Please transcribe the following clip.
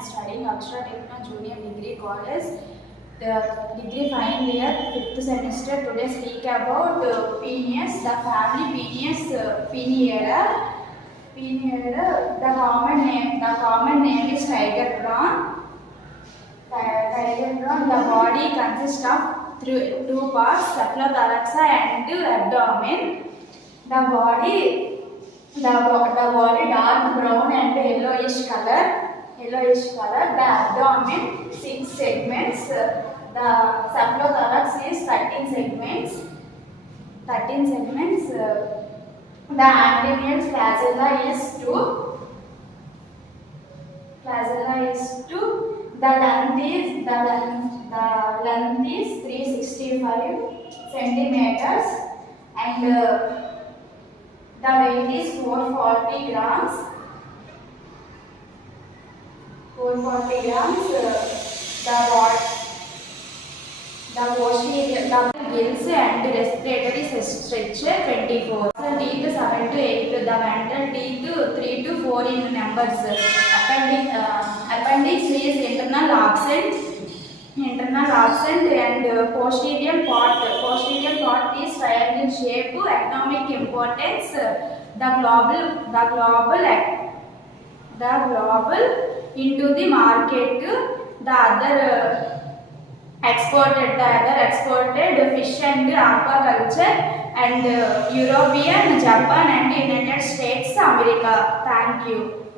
am studying Akshara Techno Junior Degree College, the degree final year, 5th semester. Today speak about Peonies, the family Peonies, Peoniera. Peoniera, the common name is tiger prawn. Tiger prawn, the body consists of two parts, cephalothorax and abdomen. The body dark brown and yellowish color. The abdomen 6 segments. The cephalothorax is 13 segments. The anterior flagella is 2. The length is 365 centimeters and the weight is 440 grams. The posterior gills and respiratory structure 24. The teeth 7 to 8. The ventral teeth 3 to 4 in numbers. Appendix is internal absent and posterior part is triangle shape. Economic importance, the global into the market. The other exported fish and aquaculture and European, Japan and United States, America. Thank you.